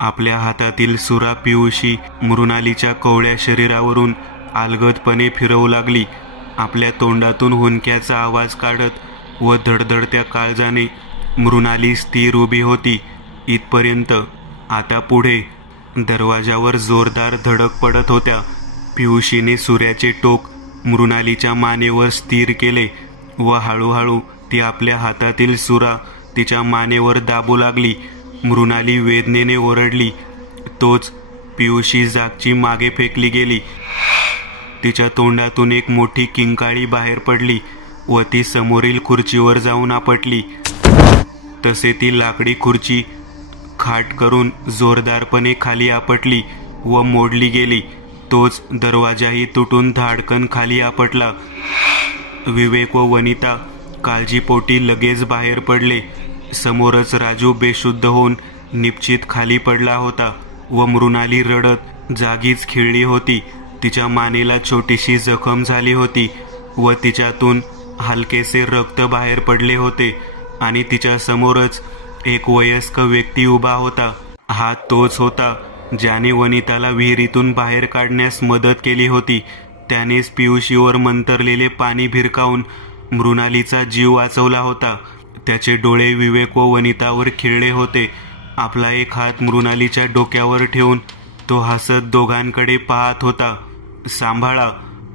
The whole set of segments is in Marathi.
आपल्या हातातील सुरा पिऊशी मृणालीच्या कोवळ्या शरीरावरून अलगदपणे फिरवू लागली. आपल्या तोंडातून हुंदक्याचा आवाज काढत व धडधडत्या काळजाने मृणाली स्थिर उभी होती. इथपर्यंत. आता पुढे. दरवाजावर जोरदार धडक पडत होत्या. पियूशीने सुऱ्याचे टोक मृणालीच्या मानेवर स्थिर केले व हळूहळू ती आपल्या हातातील सुरा तिच्या मानेवर दाबू लागली. मृणाली वेदनेने ओरडली. तोच पियूशी जागची मागे फेकली गेली. तिच्या तोंडातून एक मोठी किंकाळी बाहेर पडली व ती समोरील खुर्चीवर जाऊन आपटली. तसे ती लाकडी खुर्ची खाट करून जोरदारपणे खाली आपटली व मोडली गेली. तोच दरवाजाही तुटून धाडकन खाली आपटला. विवेक व वनिता काळजीपोटी लगेच बाहेर पडले. समोरच राजू बेशुद्ध होऊन निश्चित खाली पडला होता व मृणाली रडत जागीच खिळली होती. तिच्या मानेला छोटीशी जखम झाली होती व तिच्यातून हलकेसे रक्त बाहेर पडले होते आणि तिच्या समोरच एक वयस्क व्यक्ती उभा होता. हा तोच होता ज्याने वनिताला विहिरीतून बाहेर काढण्यास मदत केली होती. त्यानेच पियूशीवर मंतरलेले पाणी भिरकावून मृणालीचा जीव वाचवला होता. त्याचे डोळे विवेक व वनितावर खिळले होते. आपला एक हात मृणालीच्या डोक्यावर ठेवून तो हसत दोघांकडे पाहत होता. सांभाळा,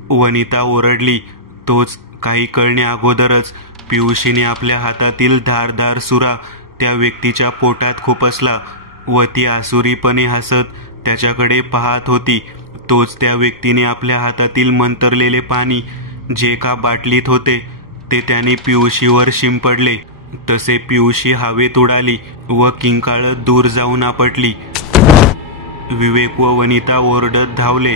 वनिता ओरडली. तोच काही कळण्या अगोदरच पियूशीने आपल्या हातातील धारदार सुरा त्या व्यक्तीच्या पोटात खुपसला व ती आसुरीपणे हसत त्याच्याकडे पाहत होती. तोच त्या व्यक्तीने आपल्या हातातील मंतरलेले पाणी जे का बाटलीत होते ते त्याने पियूशीवर शिंपडले. तसे पियूशी हवेत उडाली व किंकाळत दूर जाऊन आपटली. विवेक व वनिता ओरडत धावले.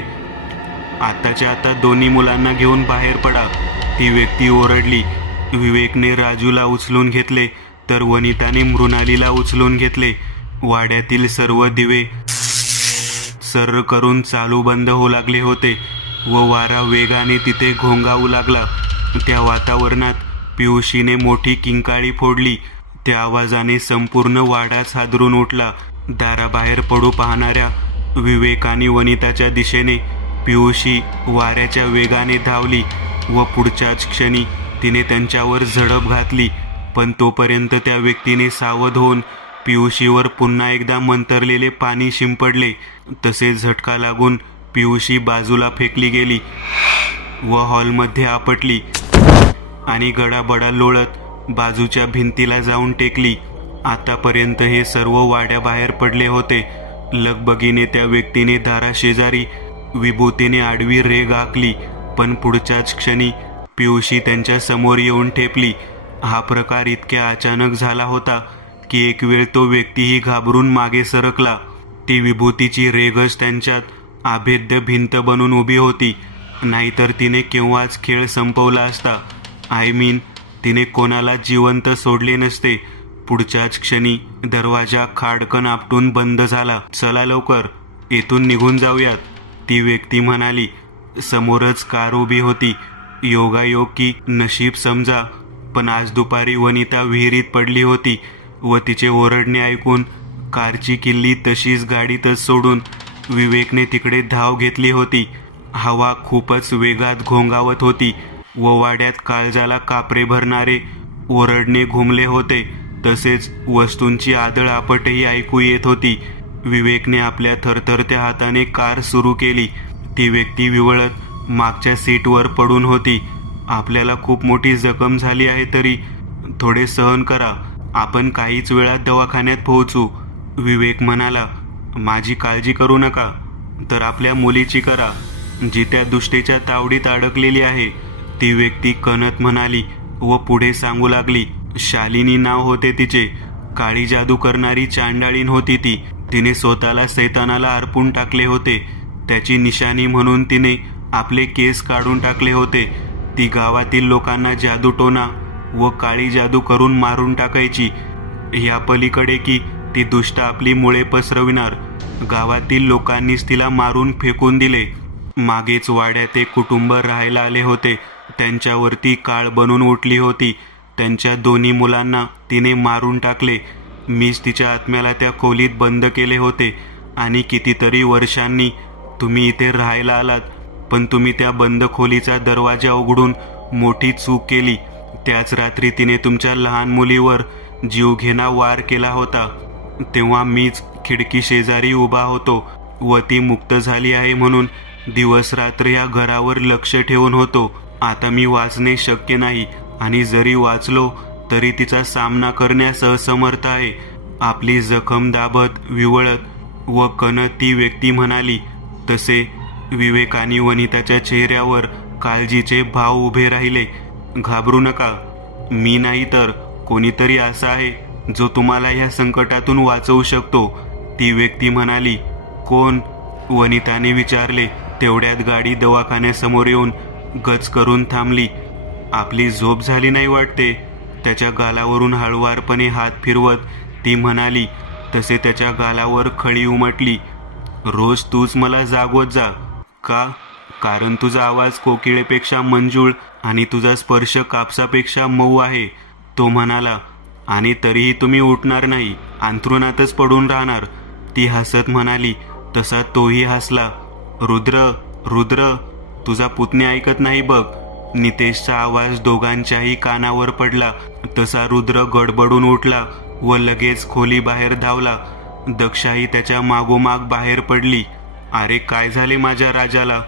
आताच्या आता दोन्ही मुलांना घेऊन बाहेर पडा, ती व्यक्ती ओरडली. विवेकने राजूला उचलून घेतले तर वनिताने मृणालीला उचलून घेतले. वाड्यातील सर्व दिवे सर्र करून चालू बंद होऊ लागले होते व वारा वेगाने तिथे घोंगावू लागला. त्या वातावरणात पियूशीने मोठी किंकाळी फोडली. त्या आवाजाने संपूर्ण वाडाच हादरून उठला. दाराबाहेर पडू पाहणाऱ्या विवेक आणि वनिताच्या दिशेने पियूशी वाऱ्याच्या वेगाने धावली व पुढच्याच क्षणी तिने त्यांच्यावर झडप घातली. पण तोपर्यंत त्या व्यक्तीने सावध होऊन पियूशीवर पुन्हा एकदा मंतरलेले पाणी शिंपडले. तसे झटका लागून पियूशी बाजूला फेकली गेली व हॉलमध्ये आपटली आणि गडाबडा लोळत बाजूच्या भिंतीला जाऊन टेकली. आतापर्यंत हे सर्व वाड्याबाहेर पडले होते. लगबगीने त्या व्यक्तीने दाराशेजारी विभूतीने आडवी रेघ आखली. पण पुढच्याच क्षणी पियूशी त्यांच्या समोर येऊन ठेपली. हा प्रकार इतक्या अचानक झाला होता की एक वेळ तो व्यक्तीही घाबरून मागे सरकला. ती विभूतीची रेघच त्यांच्यात अभेद्य भिंत बनून उभी होती. नाहीतर तिने केव्हाच खेळ संपवला असता. तिने कोणाला जिवंत सोडले नसते. पुढच्याच क्षणी दरवाजा खाडकन आपटून बंद झाला. चला लवकर, येथून निघून जाऊयात, ती व्यक्ती म्हणाली. समोरच कार उभी होती. योगायोग की नशीब समजा, पण आज दुपारी वनिता विहिरीत पडली होती व तिचे ओरडणे ऐकून कारची किल्ली तशीच गाडीतच सोडून विवेकने तिकडे धाव घेतली होती. हवा खूपच वेगात घोंगावत होती व वाड्यात काळजाला कापरे भरणारे ओरडणे घुमले होते. तसेच वस्तूंची आदळआपटही ऐकू येत होती. विवेकने आपल्या थरथरत्या हाताने कार सुरू केली. ती व्यक्ती विवळत मागच्या सीटवर पडून होती. आपल्याला खूप मोठी जखम झाली आहे तरी थोडे सहन करा, आपण काहीच वेळात दवाखान्यात पोहोचू, विवेक म्हणाला. माझी काळजी करू नका, तर आपल्या मुलीची करा, जी त्या दुष्टेच्या तावडीत अडकलेली आहे, ती व्यक्ती कणत म्हणाली व पुढे सांगू लागली. शालिनी नाव होते तिचे. काळी जादू करणारी चांडाळीन होती ती. तिने स्वतःला सैतानाला अर्पून टाकले होते. त्याची निशाणी म्हणून तिने आपले केस काढून टाकले होते. ती गावातील लोकांना जादूटोना व काळी जादू करून मारून टाकायची. या पलीकडे की ती दुष्ट आपली मुळे पसरविणार. गावातील लोकांनीच तिला मारून फेकून दिले. मागेच वाड्यात एक कुटुंब राहायला आले होते. त्यांच्यावरती काळ बनून उठली होती. त्यांच्या दोन्ही मुलांना तिने मारून टाकले. मीच तिच्या आत्म्याला त्या खोलीत बंद केले होते आणि कितीतरी वर्षांनी तुम्ही इथे राहायला आलात, पण तुम्ही त्या बंद खोलीचा दरवाजा उघडून मोठी चूक केली. त्याच रात्री तिने तुमच्या लहान मुलीवर जीवघेणा वार केला होता. तेव्हा मीच खिडकी शेजारी उभा होतो व ती मुक्त झाली आहे म्हणून दिवस रात्र या घरावर लक्ष ठेवून होतो. आता मी वाचणे शक्य नाही आणि जरी वाचलो तरी तिचा सामना करण्यास असमर्थ आहे. आपली जखम दाबत विवळत व कणत ती व्यक्ती म्हणाली. तसे विवेक आणि वनिताच्या चेहऱ्यावर काळजीचे भाव उभे राहिले. घाबरू नका, मी नाही तर कोणीतरी असा आहे जो तुम्हाला या संकटातून वाचवू शकतो, ती व्यक्ती म्हणाली. कोण? वनिताने विचारले. तेवढ्यात गाडी दवाखान्यासमोर येऊन गच करून थांबली. आपली झोप झाली नाही वाटते, त्याच्या गालावरून हळुवारपणे हात फिरवत ती म्हणाली. तसे त्याच्या गालावर खळी उमटली. रोज तूच मला जागवत जा का? कारण तुझा आवाज कोकिळेपेक्षा मंजूळ आणि तुझा स्पर्श कापसापेक्षा मऊ आहे, तो म्हणाला. आणि तरीही तुम्ही उठणार नाही, अंथरुणातच पडून राहणार, ती हसत म्हणाली. तसा तोही हसला. रुद्र, रुद्र, तुझा पुतण्या ऐकत नाही बघ. नितेशचा आवाज दोघांच्याही कानावर पडला. तसा रुद्र गडबडून उठला व लगेच खोली बाहेर धावला. दक्षाही त्याच्या मागोमाग बाहेर पडली. अरे काय झाले माझ्या राजाला?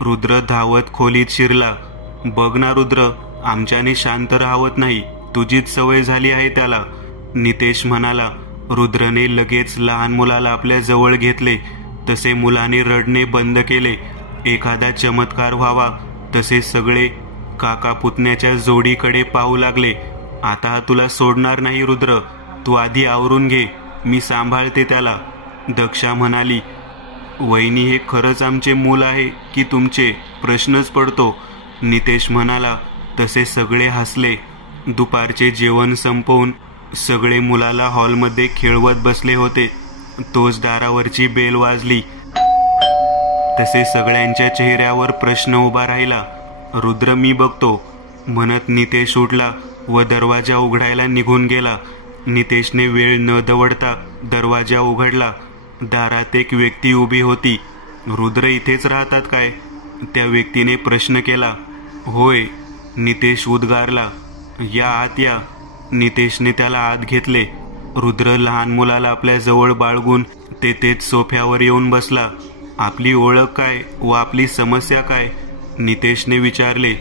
रुद्र धावत खोलीत शिरला. बघ ना रुद्र, आमच्याने शांत राहवत नाही, तुझीच सवय झाली आहे त्याला, नितेश म्हणाला. रुद्रने लगेच लहान मुलाला आपल्या जवळ घेतले. तसे मुलाने रडणे बंद केले. एखादा चमत्कार व्हावा तसे सगळे काका पुतण्याच्या जोडीकडे पाहू लागले. आता हा तुला सोडणार नाही रुद्र, तू आधी आवरून घे, मी सांभाळते त्याला, दक्षा म्हणाली. वहिनी, हे खरंच आमचे मूल आहे की तुमचे? प्रश्नच पडतो, नितेश म्हणाला. तसे सगळे हसले. दुपारचे जेवण संपवून सगळे मुलाला हॉलमध्ये खेळवत बसले होते. तोच दारावरची बेल वाजली. तसे सगळ्यांच्या चेहऱ्यावर प्रश्न उभा राहिला. रुद्र, मी बघतो, म्हणत नितेश उठला व दरवाजा उघडायला निघून गेला. नितेशने वेळ न दवडता दरवाजा उघडला. दारात एक व्यक्ती उभी होती. रुद्र इथेच राहतात काय? त्या व्यक्तीने प्रश्न केला. होय, नितेश उद्गारला. या आत या, नितेशने त्याला आत घेतले. रुद्र लहान मुलाला आपल्या जवळ बाळगून तेथेच सोफ्यावर येऊन बसला. आपली ओळख काय व आपली समस्या काय? नितेशने विचारले.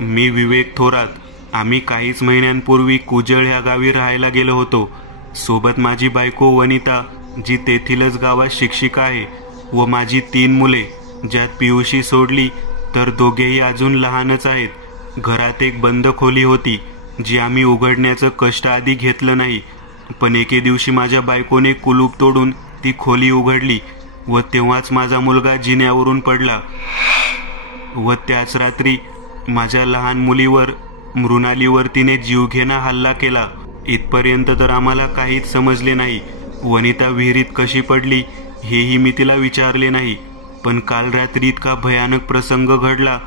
मी विवेक थोरात. आम्ही काहीच महिन्यांपूर्वी कुजळ ह्या गावी राहायला गेलो होतो. सोबत माझी बायको वनिता, जी तेथीलच गावात शिक्षिका आहे, व माझी 3 मुले, ज्यात पियुषी सोडली तर दोघेही अजून लहानच आहेत. घरात एक बंद खोली होती जी आम्ही उघडण्याचं कष्ट आधी घेतलं नाही, पण एके दिवशी माझ्या बायकोने कुलूप तोडून ती खोली उघडली व तेव्हाच माझा मुलगा जिन्यावरून पडला. व त्याच रात्री माझ्या लहान मुलीवर, मृणालीवर तिने जीवघेणा हल्ला केला. इथपर्यंत तर आम्हाला काहीच समजले नाही. वनिता विहिरीत कशी पडली हेही मी तिला विचारले नाही. पण काल रात्री इतका भयानक प्रसंग घडला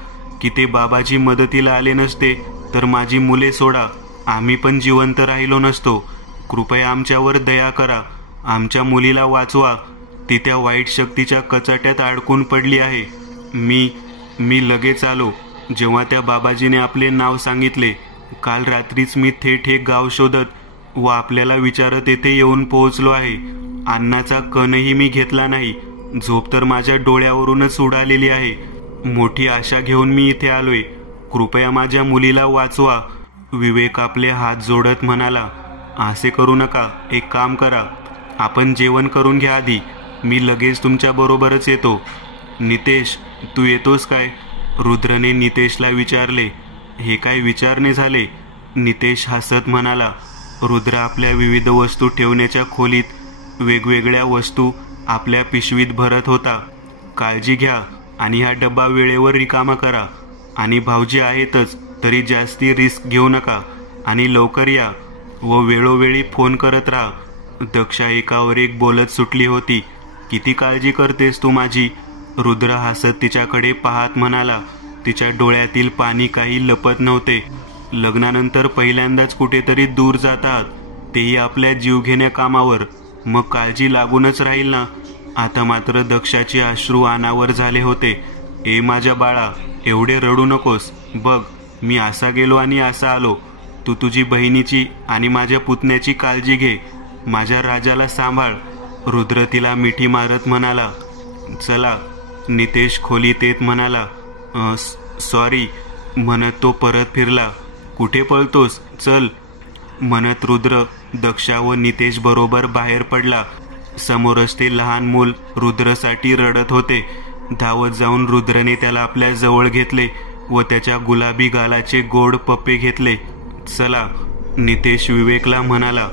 की ते बाबाजी मदतीला आले नसते तर माझी मुले सोडा, आम्ही पण जिवंत राहिलो नसतो. कृपया आमच्यावर दया करा, आमच्या मुलीला वाचवा, ती त्या वाईट शक्तीच्या कचाट्यात अडकून पडली आहे. मी लगेच आलो जेव्हा त्या बाबाजीने आपले नाव सांगितले. काल रात्रीच मी थेट हे गाव शोधत व आपल्याला विचारत येथे येऊन पोहोचलो आहे. अन्नाचा कणही मी घेतला नाही. झोप तर माझ्या डोळ्यावरूनच उडालेली आहे. मोठी आशा घेऊन मी इथे आलोय. कृपया माझ्या मुलीला वाचवा. विवेक आपले हात जोडत म्हणाला. असे करू नका, एक काम करा, आपण जेवण करून घ्या आधी, मी लगेच तुमच्या बरोबरच येतो. नितेश, तू येतोस काय? रुद्रने नितेशला विचारले. हे काय विचारणे झाले? नितेश हसत म्हणाला. रुद्र आपल्या विविध वस्तू ठेवण्याच्या खोलीत वेगवेगळ्या वस्तू आपल्या पिशवीत भरत होता. काळजी घ्या आणि हा डब्बा वेळेवर रिकामा करा. आणि भाऊजी आहेतच तरी जास्ती रिस्क घेऊ नका आणि लवकर या व वेळोवेळी फोन करत राहा. दक्षा एकावर एक बोलत सुटली होती. किती काळजी करतेस तू माझी? रुद्र हसत तिच्याकडे पाहत म्हणाला. तिच्या डोळ्यातील पाणी काही लपत नव्हते. लग्नानंतर पहिल्यांदाच कुठेतरी दूर जातात. तेही आपल्या जीवघेण्या कामावर. मग काळजी लागूनच राहील ना. आता मात्र दक्षाचे अश्रू अनावर झाले होते. ए माझ्या बाळा, एवढे रडू नकोस. बघ, मी असा गेलो आणि असा आलो. तू तुझी बहिणीची आणि माझ्या पुतण्याची काळजी घे. माझ्या राजाला सांभाळ. रुद्र तिला मिठी मारत म्हणाला. चला. नितेश खोलीत येत म्हणाला. सॉरी म्हणत तो परत फिरला. कुठे पळतोस, चल म्हणत रुद्र दक्षा व नितेश बरोबर बाहेर पडला. समोरच ते लहान मूल रुद्रसाठी रडत होते. धावत जाऊन रुद्रने त्याला आपल्या जवळ घेतले व त्याच्या गुलाबी गालाचे गोड पप्पे घेतले. चला, नितेश विवेकला म्हणाला.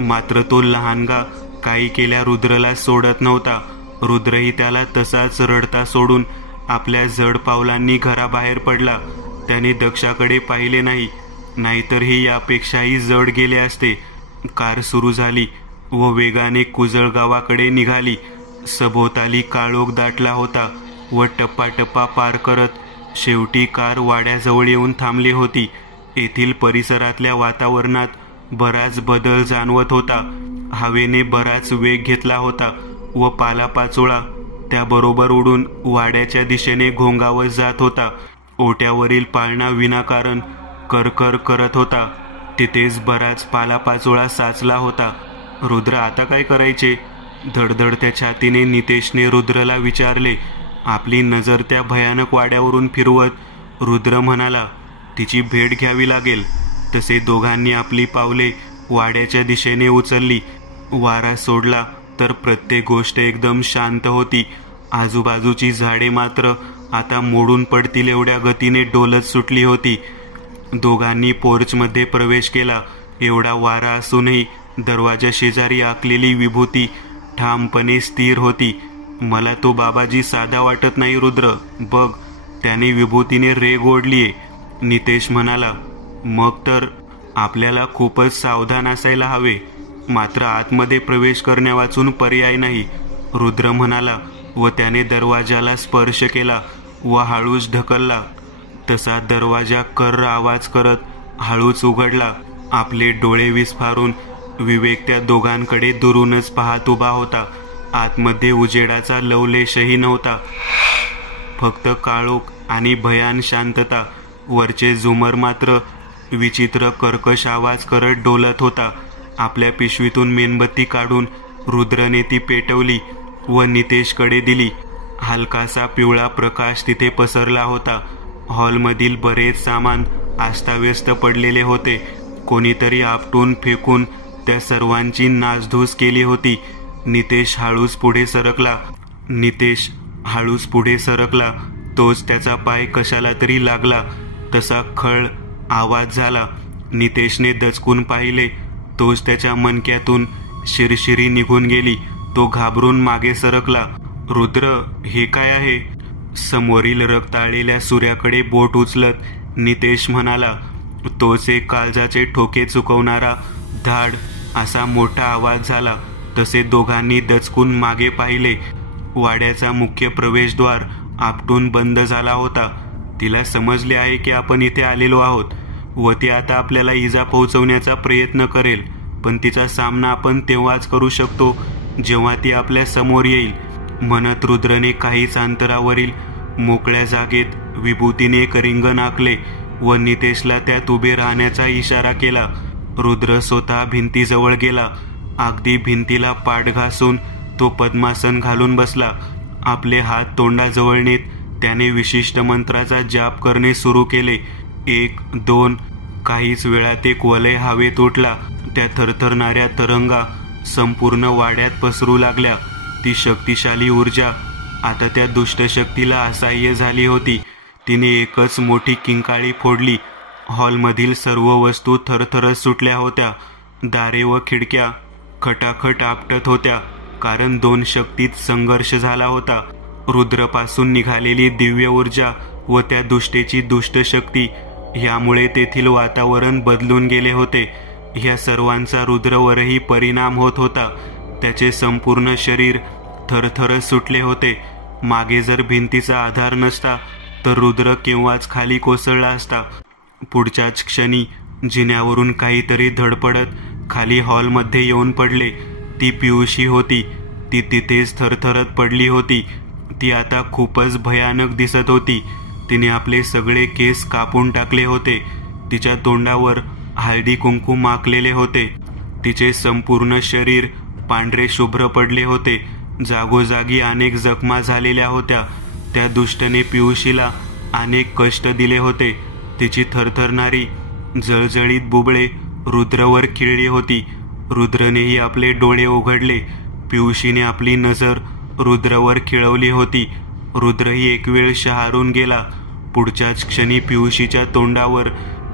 मात्र तो लहानगा काही केल्या रुद्रला सोडत नव्हता. रुद्रही त्याला तसाच रडता सोडून आपल्या जड पावलांनी घराबाहेर पडला. त्याने दक्षाकडे पाहिले नाही, नाहीतर हे यापेक्षाही जड गेले असते. कार सुरू झाली व वेगाने कुजळ गावाकडे निघाली. सभोवताली काळोख दाटला होता व टप्पा पार करत शेवटी कार वाड्याजवळ येऊन थांबली होती. येथील परिसरातल्या वातावरणात बराच बदल जाणवत होता. हवेने बराच वेग घेतला होता व पालापाचोळा त्याबरोबर उडून वाड्याच्या दिशेने घोंगावत जात होता. ओट्यावरील पाळणा विनाकारण करकर करत होता. तिथेच बराच पालापाचोळा साचला होता. रुद्र, आता काय करायचे? धडधडत्या छातीने नितेशने रुद्रला विचारले. आपली नजर त्या भयानक वाड्यावरून फिरवत रुद्र म्हणाला, तिची भेट घ्यावी लागेल. तसे दोघांनी आपली पावले वाड्याच्या दिशेने उचलली. वारा सोडला तर प्रत्येक गोष्ट एकदम शांत होती. आजूबाजूची झाडे मात्र आता मोडून पडतील एवढ्या गतीने डोलत सुटली होती. दोघांनी पोर्चमध्ये प्रवेश केला. एवढा वारा असूनही दरवाजा शेजारी आखलेली विभूती ठामपणे स्थिर होती. मला तो बाबाजी साधा वाटत नाही रुद्र. बघ, त्याने विभूतीने रेघ ओढलीये, नितेश म्हणाला. मग तर आपल्याला खूपच सावधान असायला हवे. मात्र आतमध्ये प्रवेश करण्यावाचून पर्याय नाही, रुद्र म्हणाला व त्याने दरवाजाला स्पर्श केला व हळूच ढकलला. तसा दरवाजा कर्र आवाज करत हळूच उघडला. आपले डोळे विस्फारून विवेक त्या दोघांकडे दुरूनच पाहत उभा होता. आतमध्ये उजेडाचा लवलेशही नव्हता, फक्त काळोख आणि भयान शांतता. वरचे झुमर मात्र विचित्र कर्कश आवाज करत डोलत होता. आपल्या पिशवीतून मेणबत्ती काढून रुद्रने ती पेटवली व नितेशकडे दिली. हलकासा पिवळा प्रकाश तिथे पसरला होता. हॉलमधील बरेच सामान अस्ताव्यस्त पडलेले होते. कोणीतरी आपटून फेकून त्या सर्वांची नासधूस केली होती. नितेश हळूच पुढे सरकला. तोच त्याचा पाय कशाला तरी लागला. तसा खळ आवाज झाला. नितेशने दचकून पाहिले. तोच त्याच्या मणक्यातून शिरशिरी निघून गेली. तो घाबरून मागे सरकला. रुद्र, हे काय आहे? समोरील रक्ताळलेल्या सूर्याकडे बोट उचलत नितेश म्हणाला. तोच एक काळजाचे ठोके चुकवणारा धाड असा मोठा आवाज झाला. तसे दोघांनी दचकून मागे पाहिले. वाड्याचा मुख्य प्रवेशद्वार आपटून बंद झाला होता. तिला समजले आहे की आपण इथे आलेलो आहोत व ती आता आपल्याला इजा पोहोचवण्याचा प्रयत्न करेल. पण तिचा सामना आपण तेव्हाच करू शकतो जेव्हा ती आपल्या समोर येईल, म्हणत रुद्रने काहीच अंतरावरील मोकळ्या जागेत विभूतीने एक रिंगण आखले व नितेशला त्यात उभे राहण्याचा इशारा केला. रुद्र स्वतः भिंतीजवळ गेला. अगदी भिंतीला पाठ घासून तो पद्मासन घालून बसला. आपले हात तोंडाजवळ नेत त्याने विशिष्ट मंत्राचा जाप करणे सुरू केले. 1, 2 काहीच वेळात एक वलय हवेत उठला. त्या थरथरणाऱ्या तरंगा संपूर्ण वाड्यात पसरू लागल्या. ती शक्तिशाली ऊर्जा आता त्या दुष्ट शक्तीला असह्य झाली होती. तिने एकच मोठी किंकाळी फोडली. हॉलमधील सर्व वस्तू थरथरत सुटल्या होत्या. दारे व खिडक्या खटाखट आपटत होत्या, कारण 2 शक्तीत संघर्ष झाला होता. रुद्रपासून निघालेली दिव्य ऊर्जा व त्या दुष्टेची दुष्ट शक्ती यामुळे तेथील वातावरण बदलून गेले होते. ह्या सर्वांचा रुद्रवरही परिणाम होत होता. त्याचे संपूर्ण शरीर थरथरत सुटले होते. मागे जर भिंतीचा आधार नसता तर रुद्र केव्हाच खाली कोसळला असता. पुढच्याच क्षणी जिन्यावरून काहीतरी धडपडत खाली हॉलमध्ये येऊन पडले. ती पियुषी होती. ती तिथेच थरथरत पडली होती. ती आता खूपच भयानक दिसत होती. तिने आपले सगळे केस कापून टाकले होते. तिच्या तोंडावर हळदी कुंकू माखलेले होते. तिचे संपूर्ण शरीर पांढरे शुभ्र पडले होते. जागोजागी अनेक जखमा झालेल्या होत्या. त्या दुष्टने पियुषीला अनेक कष्ट दिले होते. तिची थरथरणारी जळजळीत बुबळे रुद्रवर खिळली होती. रुद्रनेही आपले डोळे उघडले. पियुषीने आपली नजर रुद्रवर खिळवली होती. रुद्रही एक वेळ शहारून गेला. पुढच्याच क्षणी पियुषीच्या तोंडावर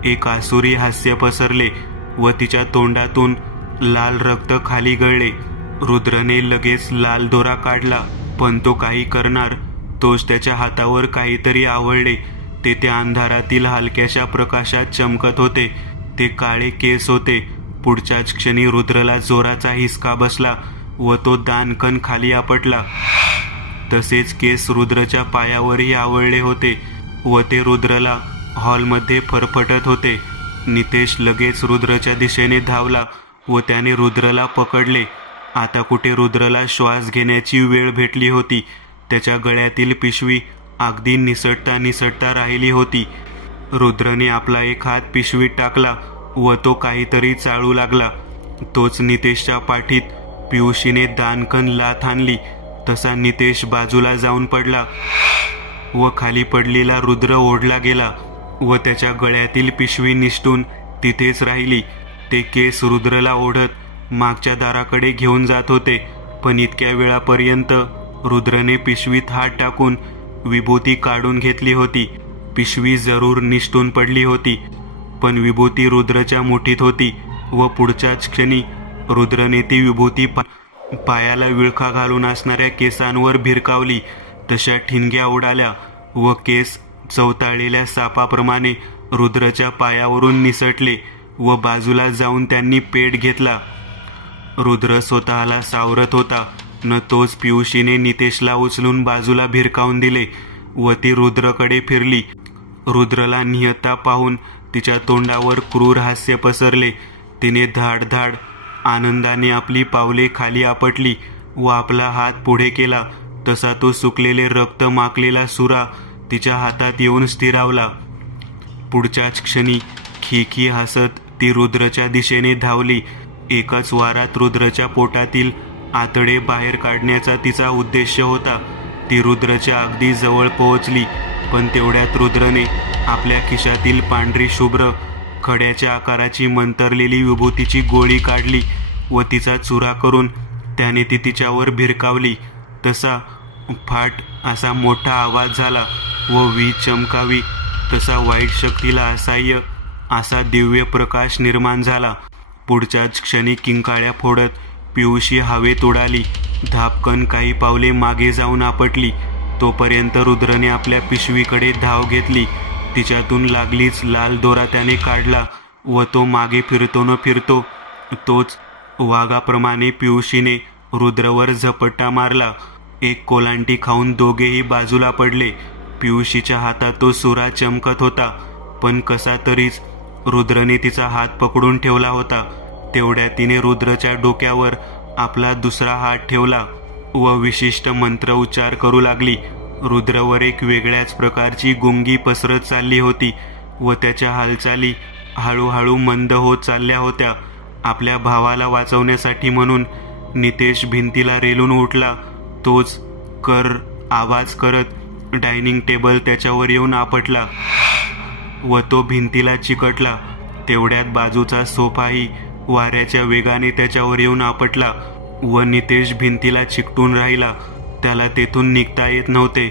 एक आसुरी हास्य पसरले व तिच्या तोंडातून लाल रक्त खाली गळले. रुद्रने लगेच लाल दोरा काढला, पण तो काही करणार. तोच त्याच्या हातावर काहीतरी आवळले. ते त्या अंधारातील हलक्याशा प्रकाशात चमकत होते. ते काळे केस होते. पुढच्याच क्षणी रुद्रला जोराचा हिसका बसला व तो दानकन खाली आपटला. तसेच केस रुद्रच्या पायावरही आवळले होते व ते रुद्रला हॉलमध्ये फरफटत होते. नितेश लगेच रुद्रच्या दिशेने धावला व त्याने रुद्रला पकडले. आता कुठे रुद्रला श्वास घेण्याची वेळ भेटली होती. त्याच्या गळ्यातील पिशवी अगदी निसटता राहिली होती. रुद्रने आपला एक हात पिशवीत टाकला व तो काहीतरी चाळू लागला. तोच नितेशच्या पाठीत पियुषीने दानकन लाथ आणली. तसा नितेश बाजूला जाऊन पडला व खाली पडलेला रुद्र ओढला गेला व त्याच्या गळ्यातील पिशवी निसटून तिथेच राहिली. ते केस रुद्रला ओढत मागच्या दाराकडे घेऊन जात होते, पण इतक्या वेळापर्यंत रुद्रने पिशवीत हात टाकून विभूती काढून घेतली होती. पिशवी जरूर निसटून पडली होती, पण विभूती रुद्रच्या मुठीत होती व पुढच्याच क्षणी रुद्रने ती विभूती पायाला विळखा घालून असणाऱ्या केसांवर भिरकावली. तशा ठिणग्या उडाल्या व केस चवताळलेल्या सापाप्रमाणे रुद्रच्या पायावरून निसटले व बाजूला जाऊन त्यांनी पेट घेतला. रुद्र स्वतःला सावरत होता न तोच पियुषीने नितेशला उचलून बाजूला भिरकावून दिले व ती रुद्रकडे फिरली. रुद्रला निहत्ता पाहून तिच्या तोंडावर क्रूर हास्य पसरले. तिने धाड आनंदाने आपली पावले खाली आपटली व आपला हात पुढे केला. तसा तो सुकलेले रक्त माखलेला सुरा तिच्या हातात येऊन स्थिरावला. पुढच्याच क्षणी खी हसत ती रुद्रच्या दिशेने धावली. एकाच वारात रुद्रच्या पोटातील आतडे बाहेर काढण्याचा तिचा उद्देश होता. ती रुद्रच्या अगदी जवळ पोहोचली, पण तेवढ्यात रुद्रने आपल्या खिशातील पांढरी शुभ्र खड्याच्या आकाराची मंतरलेली विभूतीची गोळी काढली व तिचा चुरा करून त्याने ती तिच्यावर भिरकावली. तसा फाट असा मोठा आवाज झाला व वीज चमकावी तसा वाईट शक्तीला असह्य असा दिव्य प्रकाश निर्माण झाला. पुढच्याच क्षणी किंकाळ्या फोडत पियुषी हवेत उडाली. धापकन काही पावले मागे जाऊन आपटली. तोपर्यंत रुद्रने आपल्या पिशवीकडे धाव घेतली. तिच्यातून लागलीच लाल दोरा त्याने काढला व तो मागे फिरतो न फिरतो तोच वाघाप्रमाणे पियुषीने रुद्रवर झपट्टा मारला. एक कोलांटी खाऊन दोघेही बाजूला पडले. पियुषीच्या हातात तो सुरा चमकत होता, पण कसा तरीच रुद्रने तिचा हात पकडून ठेवला होता. तेवढ्या तिने रुद्रच्या डोक्यावर आपला दुसरा हात ठेवला व विशिष्ट मंत्र उच्चार करू लागली. रुद्रवर एक वेगळ्याच प्रकारची गुंगी पसरत चालली होती व त्याच्या हालचाली हळूहळू मंद होत चालल्या होत्या. आपल्या भावाला वाचवण्यासाठी म्हणून नितेश भिंतीला रेलून उठला. तोच कर आवाज करत डायनिंग टेबल त्याच्यावर येऊन आपटला व तो भिंतीला चिकटला. तेवढ्यात बाजूचा सोफाही वाऱ्याच्या वेगाने त्याच्यावर येऊन आपटला व नितेश भिंतीला चिकटून राहिला. त्याला तेथून निघता येत नव्हते.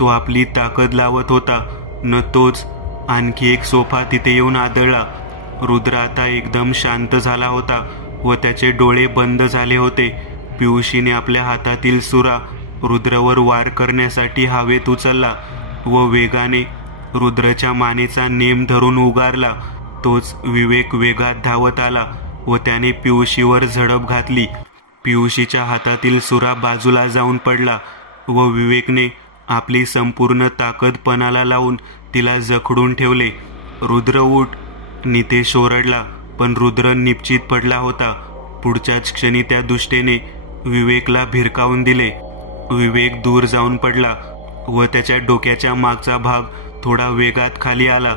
तो आपली ताकद लावत होता न तोच आणखी एक सोफा तिथे येऊन आदळला. रुद्र आता एकदम शांत झाला होता व त्याचे डोळे बंद झाले होते. पियुषीने आपल्या हातातील सुरा रुद्रवर वार करण्यासाठी हवेत उचलला व वेगाने रुद्रच्या मानेचा नेम धरून उगारला. तोच विवेक वेगात धावत आला व त्याने पियुषीवर झडप घातली. पियुषीच्या हातातील सुरा बाजूला जाऊन पडला व विवेकने आपली संपूर्ण ताकद पणाला लावून तिला जखडून ठेवले. रुद्र उठ, नितेश ओरडला. पण रुद्र निश्चित पडला होता. पुढच्याच क्षणी त्या दुष्टेने विवेकला भिरकावून दिले. विवेक दूर जाऊन पडला व त्याच्या डोक्याच्या मागचा भाग थोडा वेगात खाली आला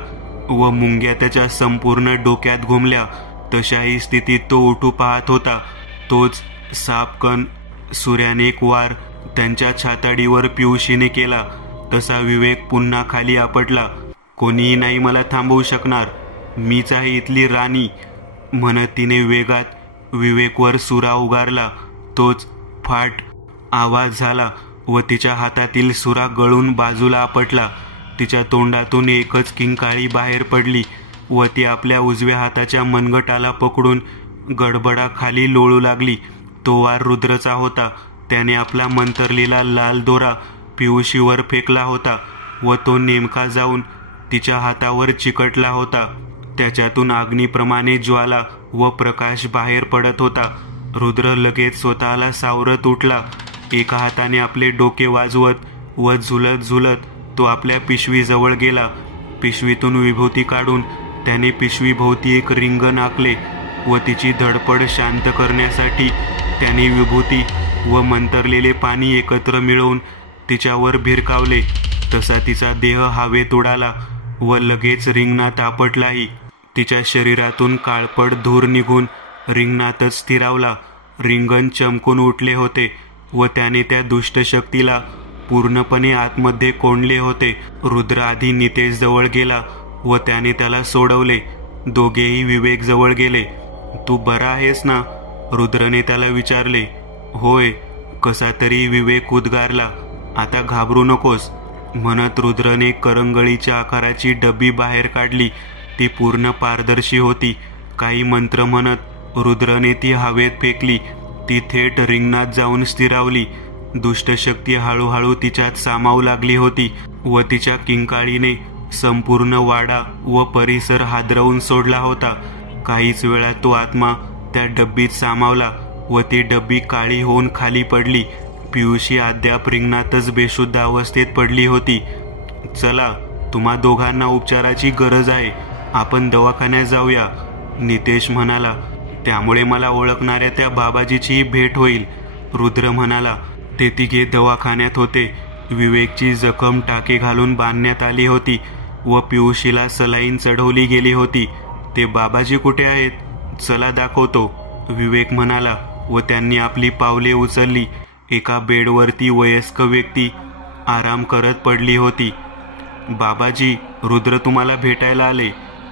व मुंग्या त्याच्या संपूर्ण डोक्यात घुमल्या. तशाही स्थितीत तो उठू पाहत होता. तोच सापकन सूर्याने एक वार त्यांच्या छाताडीवर पियुषीने केला तसा विवेक पुन्हा खाली आपटला. कोणीही नाही मला थांबवू शकणार, मीच आहे इथली राणी म्हणत तिने वेगात विवेकवर सुरा उगारला. तोच फाट आवाज झाला व तिच्या हातातील सुरा गळून बाजूला आपटला. तिच्या तोंडातून एकच किंकाळी बाहेर पडली व ती आपल्या उजव्या हाताच्या मनगटाला पकडून गडबडा खाली लोळू लागली. तो वार रुद्रचा होता. त्याने आपला मंतरलेला लाल दोरा पियुषीवर फेकला होता व तो नेमका जाऊन तिच्या हातावर चिकटला होता. त्याच्यातून अग्नीप्रमाणे ज्वाला व प्रकाश बाहेर पडत होता. रुद्र लगेच स्वतःला सावरत उठला. एका हाताने आपले डोके वाजवत व झुलत झुलत तो आपल्या पिशवीजवळ गेला. पिशवीतून विभूती काढून त्याने पिशवीभोवती एक रिंगण आखले व तिची धडपड शांत करण्यासाठी त्याने विभूती व मंतरलेले पाणी एकत्र मिळवून तिच्यावर भिरकावले. तसा तिचा देह हवेत उडाला व लगेच रिंगणात आपटलाही. तिच्या शरीरातून काळपट धूर निघून रिंगणातच स्थिरावला. रिंगण चमकून उठले होते व त्याने त्या दुष्ट शक्तीला पूर्णपणे आतमध्ये कोंडले होते. रुद्र आधी नितेश जवळ गेला व त्याने त्याला सोडवले. दोघेही विवेक जवळ गेले. तू बरा आहेस ना? रुद्रने त्याला विचारले. होय, कसा तरी विवेक उद्गारला. आता घाबरू नकोस म्हणत रुद्रने करंगळीच्या आकाराची डबी बाहेर काढली. ती पूर्ण पारदर्शी होती. काही मंत्र म्हणत रुद्रने ती हवेत फेकली. ती थेट रिंगणात जाऊन स्थिरावली. दुष्ट शक्ती हळूहळू तिच्यात सामावू लागली होती व तिच्या किंकाळीने संपूर्ण वाडा व परिसर हादरवून सोडला होता. काहीच वेळात तो आत्मा त्या डब्बीत सामावला व ती डब्बी काळी होऊन खाली पडली. पियुषी अद्याप रिंगणातच बेशुद्ध अवस्थेत पडली होती. चला, तुम्हा दोघांना उपचाराची गरज आहे, आपण दवाखान्यात जाऊया नितेश म्हणाला. त्यामुळे मला ओळखणाऱ्या त्या बाबाजीचीही भेट होईल, रुद्र म्हणाला. ते तिघे दवाखान्यात होते. विवेकची जखम टाके घालून बांधण्यात आली होती व पियुषीला सलाईन चढवली गेली होती. ते बाबाजी कुठे आहेत? चला दाखवतो, विवेक म्हणाला व त्यांनी आपली पावले उचलली. एका बेडवरती वयस्क व्यक्ती आराम करत पडली होती. बाबाजी, रुद्र तुम्हाला भेटायला आले,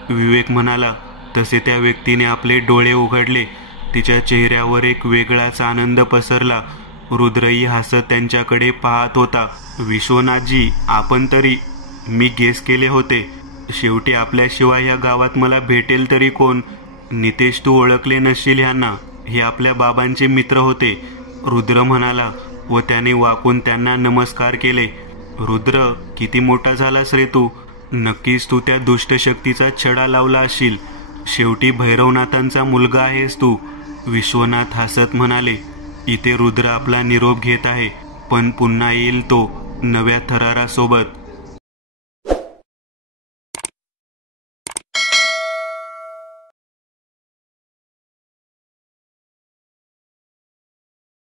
विवेक म्हणाला. तसे त्या व्यक्तीने आपले डोळे उघडले. तिच्या चेहऱ्यावर एक वेगळाच आनंद पसरला. रुद्रही हसत त्यांच्याकडे पाहत होता. विश्वनाथजी, आपण तरी, मी गेस केले होते. शेवटी आपल्याशिवाय ह्या गावात मला भेटेल तरी कोण? नितेश, तू ओळखले नसशील ह्यांना, हे आपल्या बाबांचे मित्र होते, रुद्र म्हणाला व त्याने वाकून त्यांना नमस्कार केले. रुद्र, किती मोठा झालास रे तू. नक्कीच तू त्या दुष्ट शक्तीचा छडा लावला असशील. शेवटी भैरवनाथांचा मुलगा आहेस तू, विश्वनाथ हसत म्हणाले. इथे रुद्र आपला निरोप घेत आहे, पण पुन्हा येईल तो नव्या थरारासोबत.